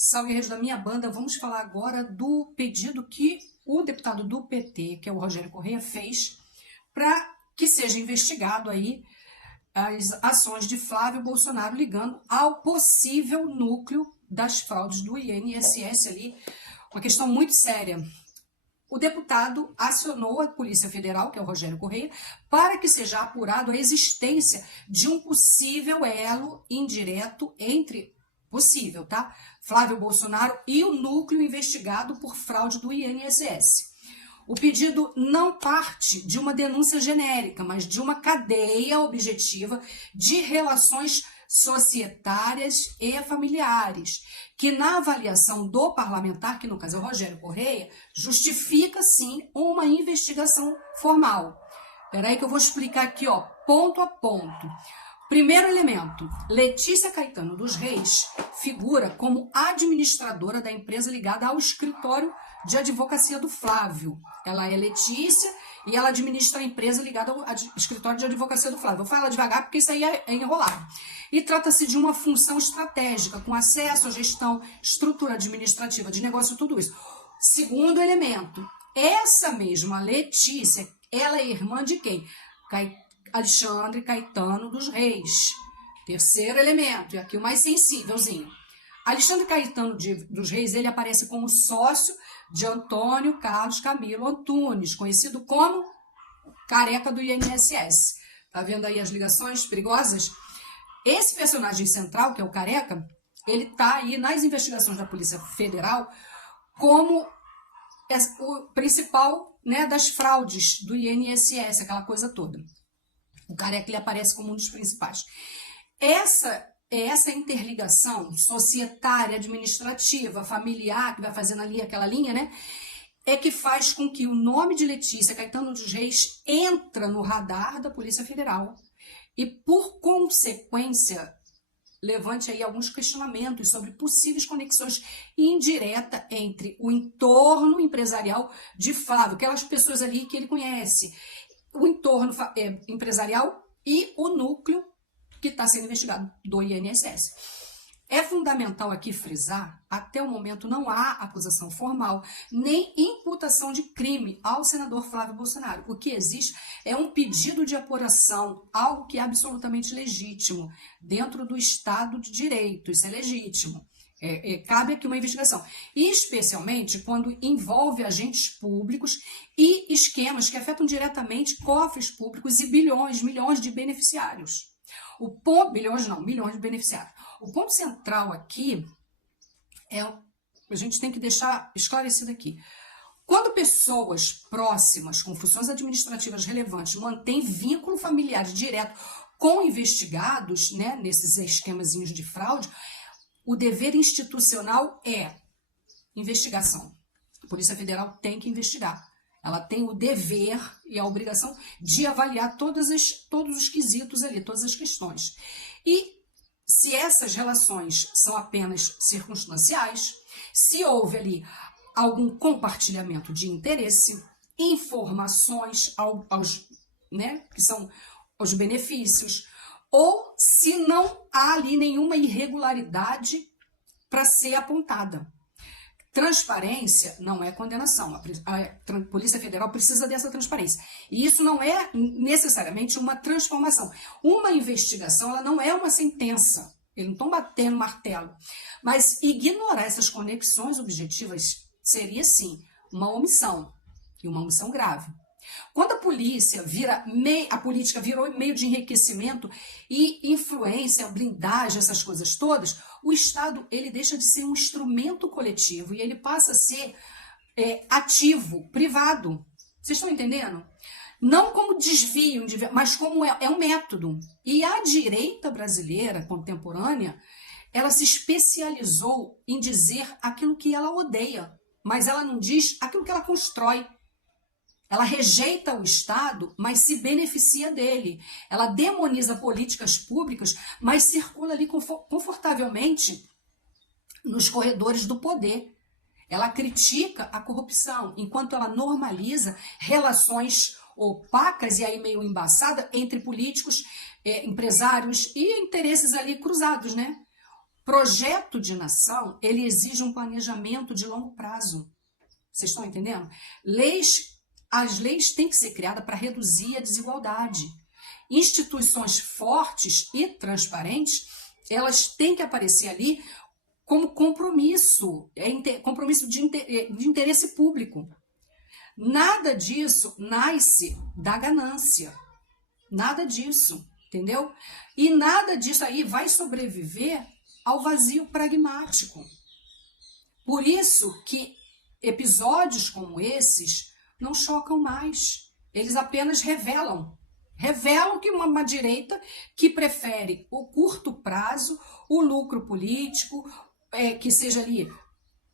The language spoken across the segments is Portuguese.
Salve, guerreiros da minha banda. Vamos falar agora do pedido que o deputado do PT, que é o Rogério Correia, fez para que seja investigado aí as ações de Flávio Bolsonaro ligando ao possível núcleo das fraudes do INSS ali, uma questão muito séria. O deputado acionou a Polícia Federal, que é o Rogério Correia, para que seja apurado a existência de um possível elo indireto entre Flávio Bolsonaro e o núcleo investigado por fraude do INSS. O pedido não parte de uma denúncia genérica, mas de uma cadeia objetiva de relações societárias e familiares, que na avaliação do parlamentar, que no caso é o Rogério Correia, justifica sim uma investigação formal. Espera aí que eu vou explicar aqui, ponto a ponto. Primeiro elemento, Letícia Caetano dos Reis figura como administradora da empresa ligada ao escritório de advocacia do Flávio. Ela é Letícia e ela administra a empresa ligada ao escritório de advocacia do Flávio. Vou falar devagar porque isso aí é enrolado. E trata-se de uma função estratégica, com acesso à gestão, estrutura administrativa de negócio, tudo isso. Segundo elemento, essa mesma Letícia, ela é irmã de quem? Alexandre Caetano dos Reis. Terceiro elemento, e aqui o mais sensívelzinho. Alexandre Caetano dos Reis, ele aparece como sócio de Antônio Carlos Camilo Antunes, conhecido como Careca do INSS. Tá vendo aí as ligações perigosas? Esse personagem central, que é o Careca, ele tá aí nas investigações da Polícia Federal como o principal, das fraudes do INSS, aquela coisa toda. O Careca ele aparece como um dos principais. Essa interligação societária, administrativa, familiar, que vai fazendo ali aquela linha, é que faz com que o nome de Letícia Caetano dos Reis entra no radar da Polícia Federal e, por consequência, levante aí alguns questionamentos sobre possíveis conexões indiretas entre o entorno empresarial de Flávio, aquelas pessoas ali que ele conhece, o entorno empresarial e o núcleo que está sendo investigado do INSS. É fundamental aqui frisar, até o momento não há acusação formal, nem imputação de crime ao senador Flávio Bolsonaro. O que existe é um pedido de apuração, algo que é absolutamente legítimo, dentro do Estado de Direito, isso é legítimo. Cabe aqui uma investigação, e especialmente quando envolve agentes públicos e esquemas que afetam diretamente cofres públicos e milhões de beneficiários. Milhões de beneficiários. O ponto central aqui a gente tem que deixar esclarecido aqui. Quando pessoas próximas com funções administrativas relevantes mantêm vínculo familiar direto com investigados, nesses esquemazinhos de fraude, o dever institucional é investigação. A Polícia Federal tem que investigar. Ela tem o dever e a obrigação de avaliar todos os quesitos ali, todas as questões. E se essas relações são apenas circunstanciais, se houve ali algum compartilhamento de interesse, informações que são os benefícios, ou se não há ali nenhuma irregularidade para ser apontada. Transparência não é condenação. A Polícia Federal precisa dessa transparência. E isso não é necessariamente uma transformação. Uma investigação, ela não é uma sentença. Eles não estão batendo martelo. Mas ignorar essas conexões objetivas seria, sim, uma omissão. E uma omissão grave. Quando a polícia a política virou meio de enriquecimento e influência, blindagem, essas coisas todas, o Estado ele deixa de ser um instrumento coletivo e ele passa a ser ativo, privado. Vocês estão entendendo? Não como desvio, mas como é um método. E a direita brasileira contemporânea, ela se especializou em dizer aquilo que ela odeia, mas ela não diz aquilo que ela constrói. Ela rejeita o Estado, mas se beneficia dele. Ela demoniza políticas públicas, mas circula ali confortavelmente nos corredores do poder. Ela critica a corrupção, enquanto ela normaliza relações opacas e aí meio embaçadas entre políticos, empresários e interesses ali cruzados, Projeto de nação, ele exige um planejamento de longo prazo. Vocês estão entendendo? As leis têm que ser criadas para reduzir a desigualdade. Instituições fortes e transparentes, elas têm que aparecer ali como compromisso, compromisso de interesse público. Nada disso nasce da ganância. Nada disso, entendeu? E nada disso aí vai sobreviver ao vazio pragmático. Por isso que episódios como esses não chocam mais. Eles apenas revelam que uma direita que prefere o curto prazo, o lucro político, que seja ali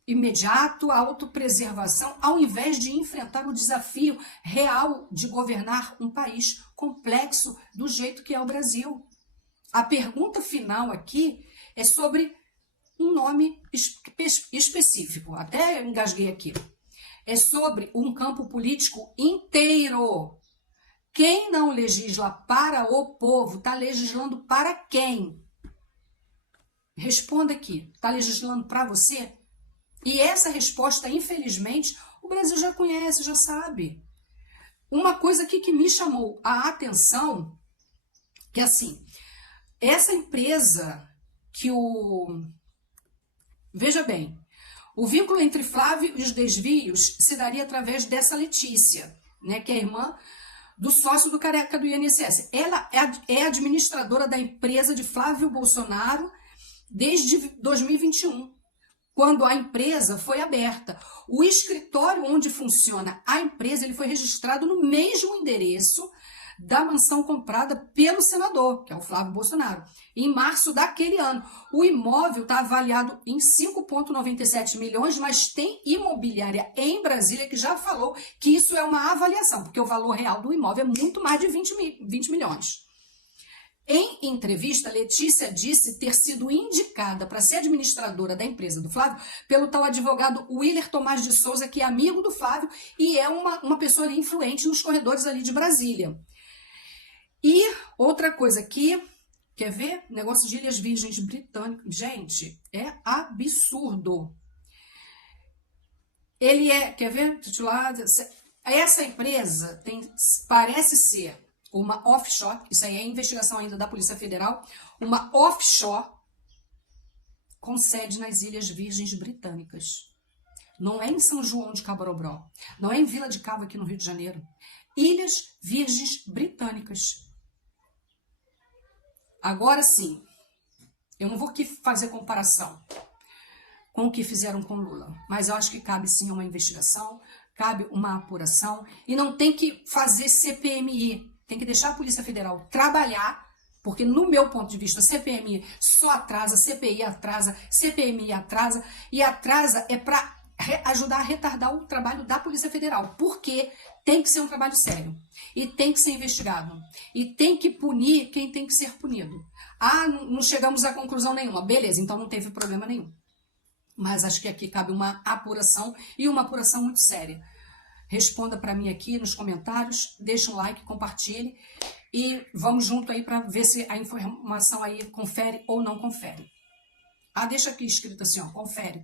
imediato, a autopreservação, ao invés de enfrentar o desafio real de governar um país complexo do jeito que é o Brasil. A pergunta final aqui é sobre um nome específico, até engasguei aqui. É sobre um campo político inteiro. Quem não legisla para o povo, está legislando para quem? Responda aqui, está legislando para você? E essa resposta, infelizmente, o Brasil já conhece, já sabe. Uma coisa aqui que me chamou a atenção, que assim, essa empresa que Veja bem, o vínculo entre Flávio e os desvios se daria através dessa Letícia, né, que é a irmã do sócio do Careca do INSS. Ela é administradora da empresa de Flávio Bolsonaro desde 2021. Quando a empresa foi aberta. O escritório onde funciona a empresa, ele foi registrado no mesmo endereço da mansão comprada pelo senador, que é o Flávio Bolsonaro, em março daquele ano. O imóvel está avaliado em 5,97 milhões, mas tem imobiliária em Brasília que já falou que isso é uma avaliação, porque o valor real do imóvel é muito mais de 20 milhões. Em entrevista, Letícia disse ter sido indicada para ser administradora da empresa do Flávio pelo tal advogado Willer Tomás de Souza, que é amigo do Flávio e é uma pessoa ali influente nos corredores ali de Brasília. E outra coisa aqui, quer ver? Negócio de Ilhas Virgens Britânicas. Gente, é absurdo. Ele quer ver? Essa empresa parece ser uma offshore, isso aí é investigação ainda da Polícia Federal, uma offshore com sede nas Ilhas Virgens Britânicas. Não é em São João de Cabarobró, não é em Vila de Cabo aqui no Rio de Janeiro. Ilhas Virgens Britânicas. Agora sim, eu não vou aqui fazer comparação com o que fizeram com Lula, mas eu acho que cabe sim uma investigação, cabe uma apuração e não tem que fazer CPMI. Tem que deixar a Polícia Federal trabalhar, porque no meu ponto de vista, CPMI só atrasa, CPI atrasa, CPMI atrasa, e atrasa é para ajudar a retardar o trabalho da Polícia Federal, porque tem que ser um trabalho sério, e tem que ser investigado, e tem que punir quem tem que ser punido. Ah, não chegamos a conclusão nenhuma, beleza, então não teve problema nenhum. Mas acho que aqui cabe uma apuração, e uma apuração muito séria. Responda para mim aqui nos comentários, deixa um like, compartilhe e vamos junto aí para ver se a informação aí confere ou não confere. Ah, deixa aqui escrito assim, ó, confere.